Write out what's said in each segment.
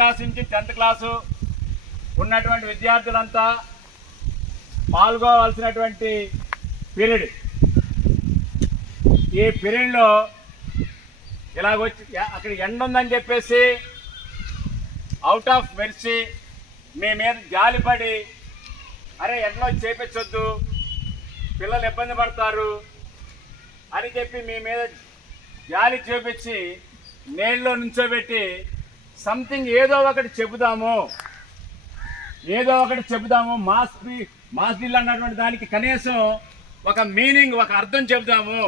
Class నుంచి tenth class ఉన్నటువంటి విద్యార్థులంతా పాల్గొవలసినటువంటి period. ఈ పీరియడ్లో ఇలాగొచ్చి అక్కడ ఎండ ఉందని చెప్పేసి అవుట్ ఆఫ్ మెర్సీ మీ మీద జాలిపడి అరే ఎండలో చేపించొద్దు పిల్లలు ఇబ్బంది పడతారు అని చెప్పి మీ మీద జాలి చూపించి నీళ్ళలో నుంచోబెట్టి సంథింగ్ ఏదో ఒకటి చెబుదాము. ఏదో ఒకటి చెబుదాము. మాస్ మాస్ డ్రిల్ అన్నటువంటి దానికి కనీసం ఒక మీనింగ్ ఒక అర్థం చెబుదాము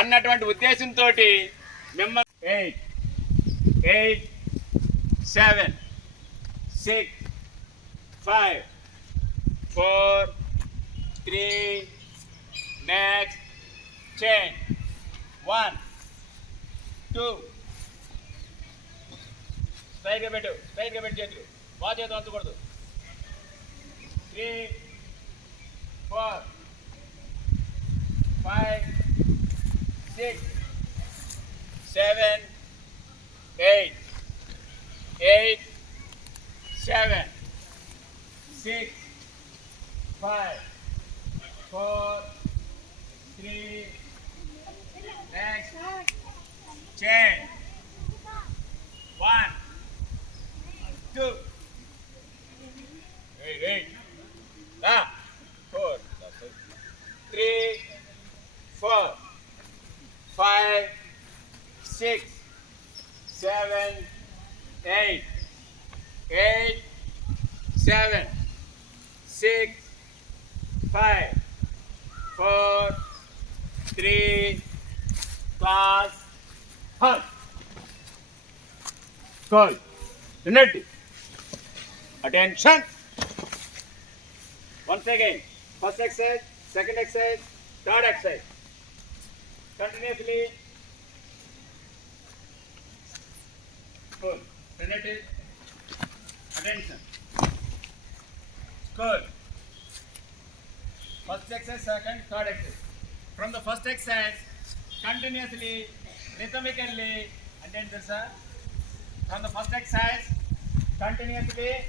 అన్నటువంటి ఉద్దేశంతో మిమ్మల్ని eight eight seven six five four three next change one two. స్ట్రైట్గా పెట్టు స్ట్రైట్గా పెట్టు చేతులు. బాగా చేతులు అంతకూడదు three four five six seven eight eight seven six five four three next change three, four, five, six, seven, eight, eight, seven, six, five, four, three, class, halt. Call. Unity. Attention. Once again, first exercise, second exercise, third exercise. Continuously. Good. Unity. Attention. Good. First exercise, second, third exercise. From the first exercise, continuously, rhythmically, attention, sir. From the first exercise, continuously,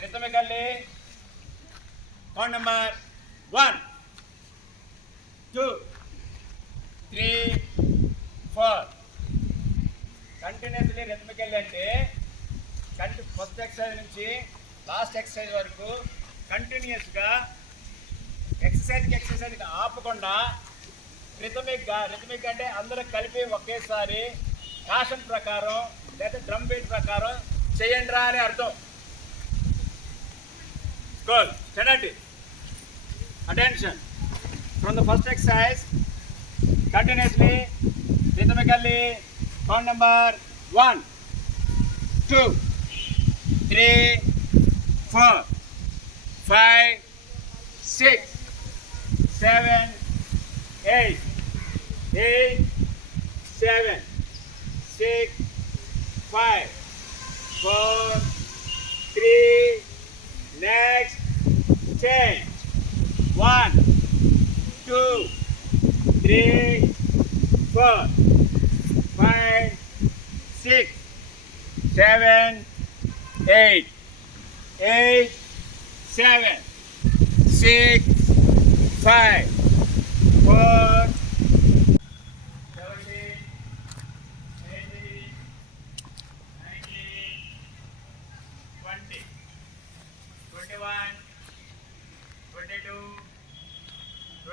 rhythmically. Count number one, two three four continuously rhythmically అంటే కంటి first exercise నుంచి last exercise వరకు కంటిన్యూస్గా ఎక్సర్సైజ్కి ఎక్సర్సైజ్కి ఆపకుండా రిథమిక్గా rhythmic అంటే అందరూ కలిపి ఒకేసారి ఫ్యాషన్ ప్రకారం లేదా డ్రమ్ బీట్ ప్రకారం చేయండి రా అని అర్థం. గోల్ తినండి attention from the first exercise continuously rhythmically count number one two three four five six seven eight eight seven six five four three next change. One two, three, four, five, six, seven, eight, eight, seven, six, five, four, seventeen,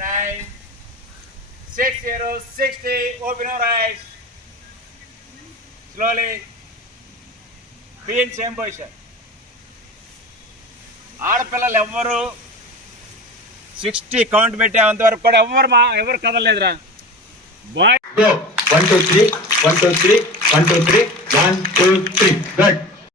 nine, six zero sixty. Open your eyes. Slowly. Be in ఆడపిల్లలు ఎవ్వరు sixty count పెట్టేంత వరకు కూడా ఎవ్వరు మా ఎవరు కదలేదురా boy one two three one two three one two three one two three good